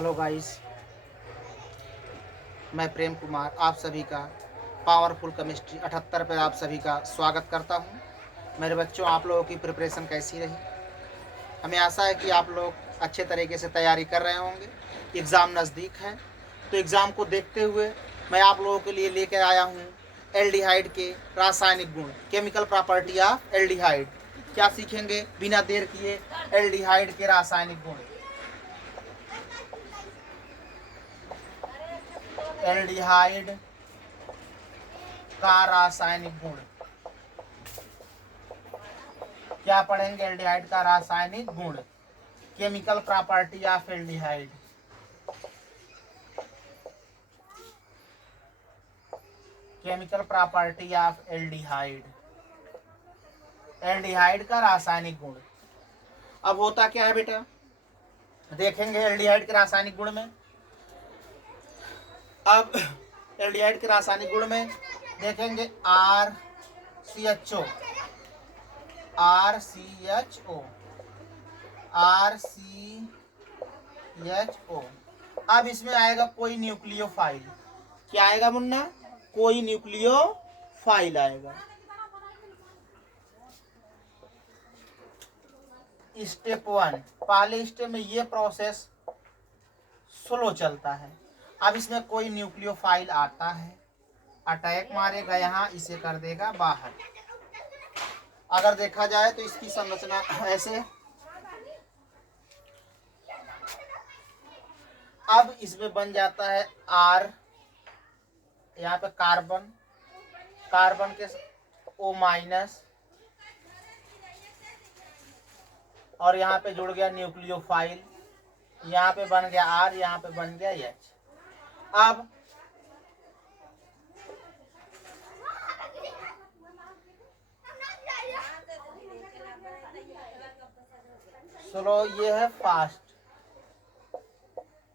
Hello guys, मैं प्रेम कुमार आप सभी का पावरफुल केमिस्ट्री 78 पर आप सभी का स्वागत करता हूं। मेरे बच्चों, आप लोगों की प्रिपरेशन कैसी रही? हमें आशा है कि आप लोग अच्छे तरीके से तैयारी कर रहे होंगे। एग्ज़ाम नज़दीक है, तो एग्ज़ाम को देखते हुए मैं आप लोगों के लिए लेकर आया हूँ एल्डिहाइड के रासायनिक गुण, केमिकल प्रॉपर्टी ऑफ एल्डिहाइड। क्या सीखेंगे बिना देर किए? एल्डिहाइड के रासायनिक गुण। एल्डिहाइड का रासायनिक गुण क्या पढ़ेंगे? एल्डिहाइड का रासायनिक गुण, chemical property of aldehyde. Chemical property of aldehyde, aldehyde का रासायनिक गुण। अब होता क्या है बेटा, देखेंगे एल्डिहाइड के रासायनिक गुण में। अब एल्डिहाइड के रासायनिक गुण में देखेंगे R C H O, R C H O, R C H O. अब इसमें आएगा कोई न्यूक्लियोफाइल। क्या आएगा मुन्ना? कोई न्यूक्लियोफाइल आएगा। स्टेप 1, पहले स्टेप में ये प्रोसेस स्लो चलता है। अब इसमें कोई न्यूक्लियोफाइल आता है, अटैक मारेगा यहाँ, इसे कर देगा बाहर। अगर देखा जाए तो इसकी संरचना ऐसे। अब इसमें बन जाता है आर, यहाँ पे कार्बन, कार्बन के O माइनस, और यहाँ पे जुड़ गया न्यूक्लियोफाइल, यहाँ पे बन गया आर, यहाँ पे बन गया एच। अब स्लो, ये है फास्ट,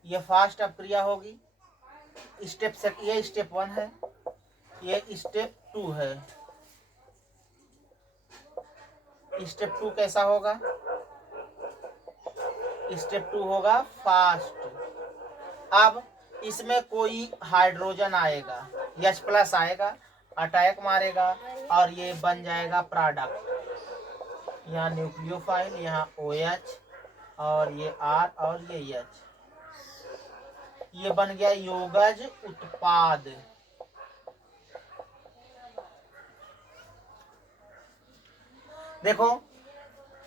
ये फास्ट अप्रिया होगी। स्टेप से ये स्टेप 1 है, ये स्टेप 2 है। स्टेप 2 कैसा होगा? स्टेप 2 होगा फास्ट। अब इसमें कोई हाइड्रोजन आएगा, H प्लस आएगा, अटैक मारेगा और ये बन जाएगा प्रोडक्ट। यहाँ न्यूक्लियोफाइल, यहाँ OH और ये R और ये H, ये बन गया योगज उत्पाद। देखो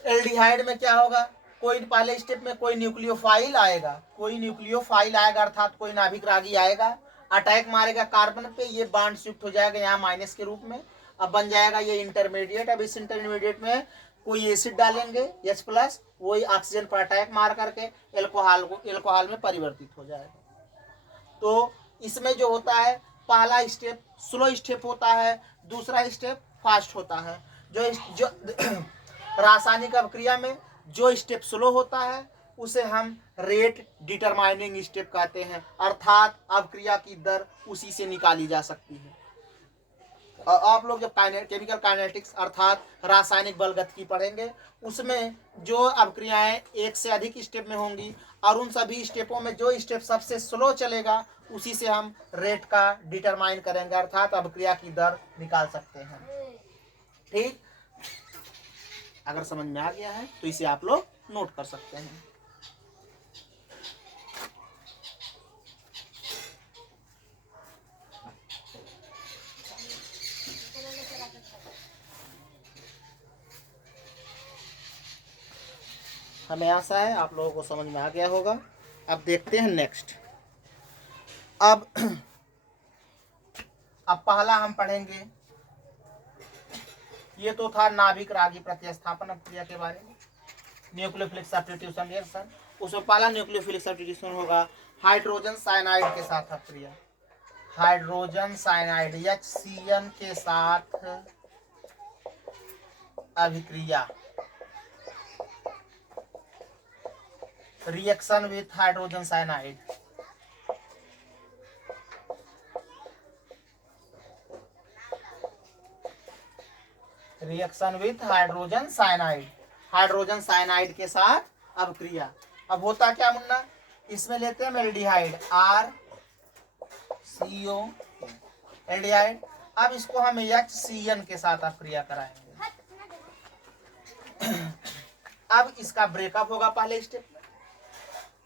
एल्डिहाइड में क्या होगा, कोई पहले स्टेप में कोई न्यूक्लियोफाइल आएगा, कोई न्यूक्लियोफाइल आएगा अर्थात कोई नाभिक रागी आएगा, अटैक मारेगा कार्बन पे, ये बॉन्ड शिफ्ट हो जाएगा यहाँ माइनस के रूप में। अब बन जाएगा ये इंटरमीडिएट। अब इस इंटरमीडिएट में कोई एसिड डालेंगे H प्लस, वही ऑक्सीजन पर अटैक मार करके एल्कोहल में परिवर्तित हो जाएगा। तो इसमें जो होता है, पहला स्टेप स्लो स्टेप होता है, दूसरा स्टेप फास्ट होता है। जो रासायनिक अभिक्रिया में जो स्टेप स्लो होता है उसे हम रेट डिटरमाइनिंग स्टेप कहते हैं, अर्थात अभिक्रिया की दर उसी से निकाली जा सकती है। और आप लोग जब केमिकल काइनेटिक्स अर्थात रासायनिक बलगतिकी पढ़ेंगे, उसमें जो अभिक्रियाएं एक से अधिक स्टेप में होंगी और उन सभी स्टेपों में जो स्टेप सबसे स्लो चलेगा उसी से हम रेट का डिटरमाइन करेंगे, अर्थात अभिक्रिया की दर निकाल सकते हैं। ठीक, अगर समझ में आ गया है तो इसे आप लोग नोट कर सकते हैं। हमें आशा है आप लोगों को समझ में आ गया होगा। अब देखते हैं नेक्स्ट। अब पहला हम पढ़ेंगे, ये तो था नाभिक रागी प्रतिस्थापन अभिक्रिया के बारे में, न्यूक्लियोफिलिक सब्स्टिट्यूशन रिएक्शन। उसमें पहला न्यूक्लियोफिलिक सब्स्टिट्यूशन होगा हाइड्रोजन साइनाइड के साथ अभिक्रिया, हाइड्रोजन साइनाइड HCN के साथ अभिक्रिया, reaction with hydrogen cyanide. Reaction with hydrogen cyanide, hydrogen cyanide के साथ अभिक्रिया। अब होता क्या मुन्ना, इसमें लेते हैं हम एल्डिहाइड आर सी ओ एल्डिहाइड। अब इसको हम HCN के साथ अक्रिया कराएंगे। अब इसका ब्रेकअप होगा पहले स्टेप में।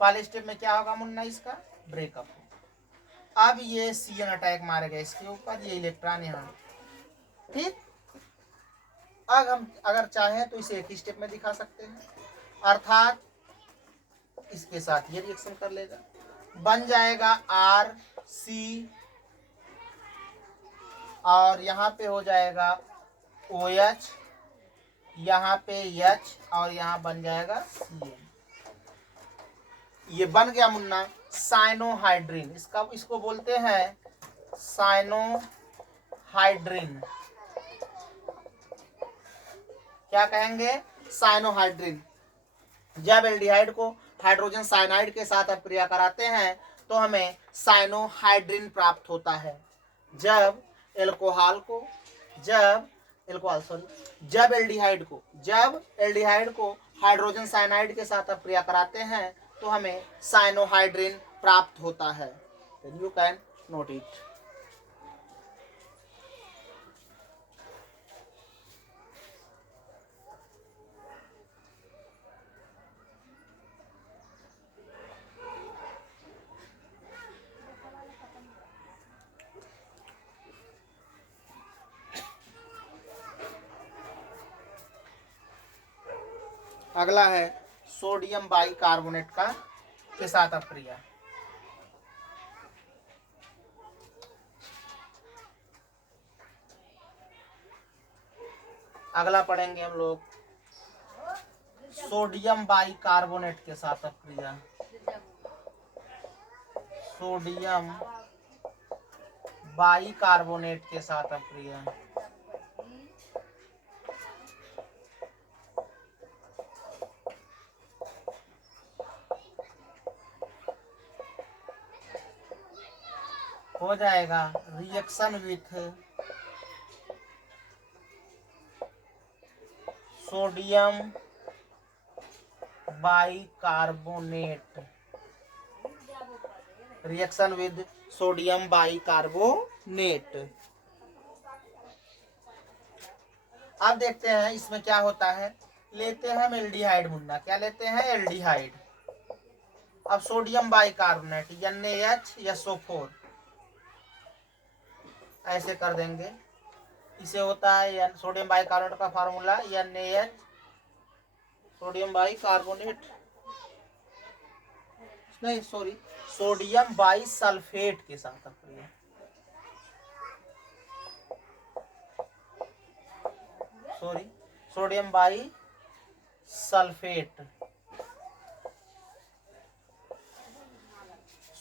पहले स्टेप में क्या होगा मुन्ना, इसका ब्रेकअप होगा। अब ये CN अटैक मारेगा इसके ऊपर, ये इलेक्ट्रॉन यहाँ, ठीक। अब हम अगर चाहें तो इसे एक ही स्टेप में दिखा सकते हैं, अर्थात इसके साथ ये रिएक्शन कर लेगा, बन जाएगा RC और यहाँ पे हो जाएगा OH, यहाँ पे H और यहाँ बन जाएगा CN। ये बन गया मुन्ना साइनोहाइड्रिन। इसको बोलते हैं साइनोहाइड्रिन। क्या कहेंगे, साइनोहाइड्रिन। जब एल्डिहाइड को हाइड्रोजन साइनाइड के साथ अभिक्रिया कराते हैं तो हमें साइनोहाइड्रिन प्राप्त होता है। जब एल्डिहाइड को हाइड्रोजन साइनाइड के साथ अभिक्रिया कराते हैं तो हमें साइनोहाइड्रिन प्राप्त होता है। You can note it. अगला है सोडियम बाइकार्बोनेट का के साथ अभिक्रिया। अगला पढ़ेंगे हम लोग सोडियम बाइकार्बोनेट के साथ अभिक्रिया। सोडियम बाइकार्बोनेट के साथ अभिक्रिया। हो जाएगा reaction with sodium bicarbonate. Reaction with sodium bicarbonate. अब देखते हैं इसमें क्या होता है। लेते हैं हम एल्डिहाइड मुन्ना। क्या लेते हैं, एल्डिहाइड। अब सोडियम बाइकार्बोनेट NaHSO4 ऐसे कर देंगे। इसे होता है सोडियम बाइकार्बोनेट का फार्मूला NaH सोडियम बाइकार्बोनेट नहीं सॉरी सोडियम बाइसल्फेट के साथ अभिक्रिया। Sodium bisulphate.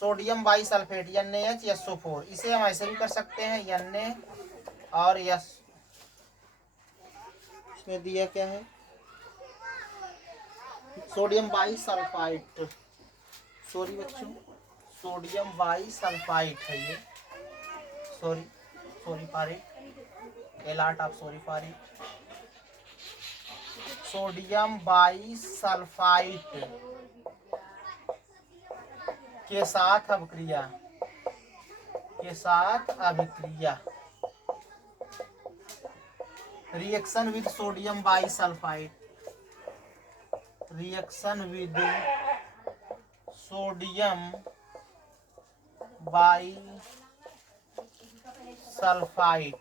Sodium bisulphate NaHSO4। इसे हम ऐसे भी कर सकते हैं Na और यस। इसमें दिया क्या है, सोडियम बाइसल्फाइड। सॉरी बच्चों, सोडियम बाइसल्फाइड है ये। Sorry for it, alert of sorry for it. Sodium bisulphide के साथ अभिक्रिया। Reaction with sodium bisulphide. Reaction with sodium bisulphide.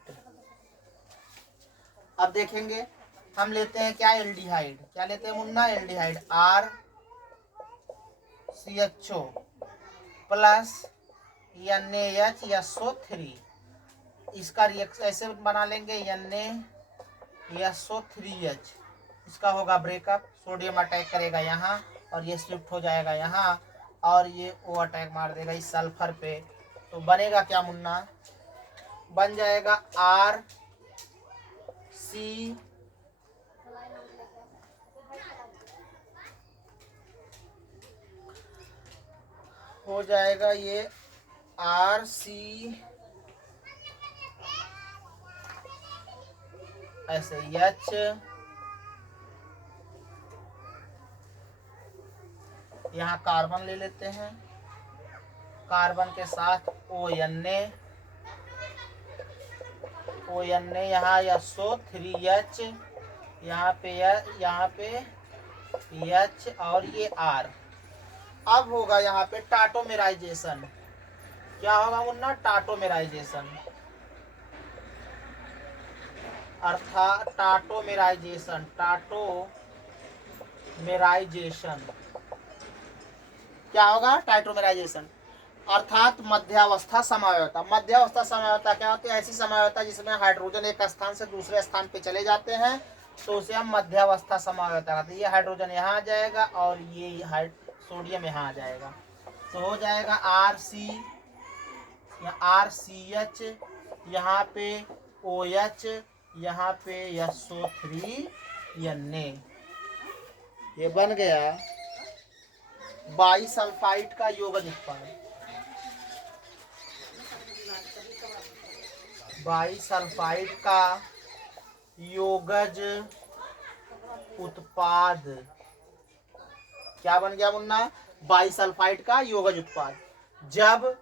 अब देखेंगे हम लेते हैं क्या, एल्डिहाइड। क्या लेते हैं Munna, aldehyde RCHO plus NaHSO3। इसका रिएक्शन ऐसे बना लेंगे NaSO3H। इसका होगा ब्रेकअप। सोडियम अटैक करेगा यहाँ और ये शिफ्ट हो जाएगा यहाँ और ये O अटैक मार देगा इस सल्फर पे। तो बनेगा क्या मुन्ना, बन जाएगा RC हो जाएगा ये RC ऐसे H यहाँ कार्बन ले लेते हैं, कार्बन के साथ ONA, यहाँ SO3H, यहाँ पे H और ये R। अब होगा यहाँ पे टाटोमेराइजेशन। क्या होगा मुन्ना? टाटोमेराइजेशन, अर्थात टाटोमेराइजेशन क्या होगा? टाटोमेराइजेशन अर्थात मध्यावस्था समवायता। मध्यावस्था समवायता क्या होती है? ऐसी समवायता जिसमें हाइड्रोजन एक स्थान से दूसरे स्थान पे चले जाते हैं, तो उसे हम मध्यावस्था समवायता कहते हैं। ये हाइड्रोजन यहाँ आ जाएगा और ये सोडियम यहाँ आ जाएगा, तो हो जाएगा RCH, यहाँ पे OH, यहाँ पे SO3Na। ये बन गया बाईसल्फाइड का योगज उत्पाद। बाईसल्फाइड का योगज उत्पाद क्या बन गया मुन्ना? बाईसल्फाइड का योगज उत्पाद। जब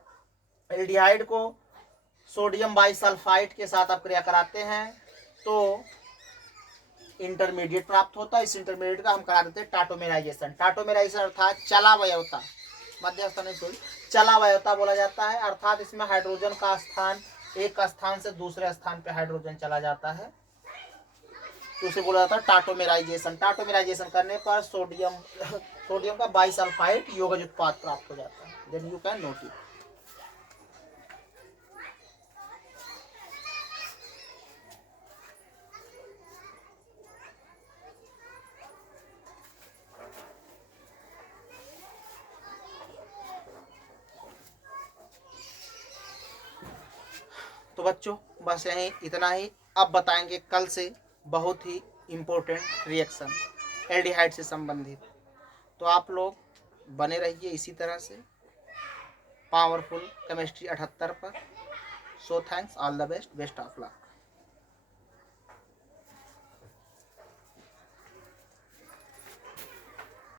एल्डिहाइड को सोडियम बाईसल्फाइड के साथ आप क्रिया कराते हैं तो इंटरमीडिएट प्राप्त होता है। इस इंटरमीडिएट का हम करा देते हैं टाटोमेराइजेशन। टाटोमेराइजेशन अर्थात चलावयवता, मध्यवस्था नहीं सॉरी, चलावयवता बोला जाता है। अर्थात इसमें हाइड्रोजन का स्थान, एक स्थान से दूसरे स्थान पे हाइड्रोजन चला जाता है, तो उसे बोला जाता है टाटोमेराइजेशन। टाटोमेराइजेशन करने पर सोडियम का बाईसल्फाइड योगज उत्पाद प्राप्त हो जाता है। Then you can note it. तो बच्चों बस यही इतना ही। अब बताएंगे कल से बहुत ही इम्पोर्टेंट रिएक्शन एल्डिहाइड से संबंधित। तो आप लोग बने रहिए इसी तरह से पावरफुल केमिस्ट्री 78 पर। So thanks, all the best, best of luck.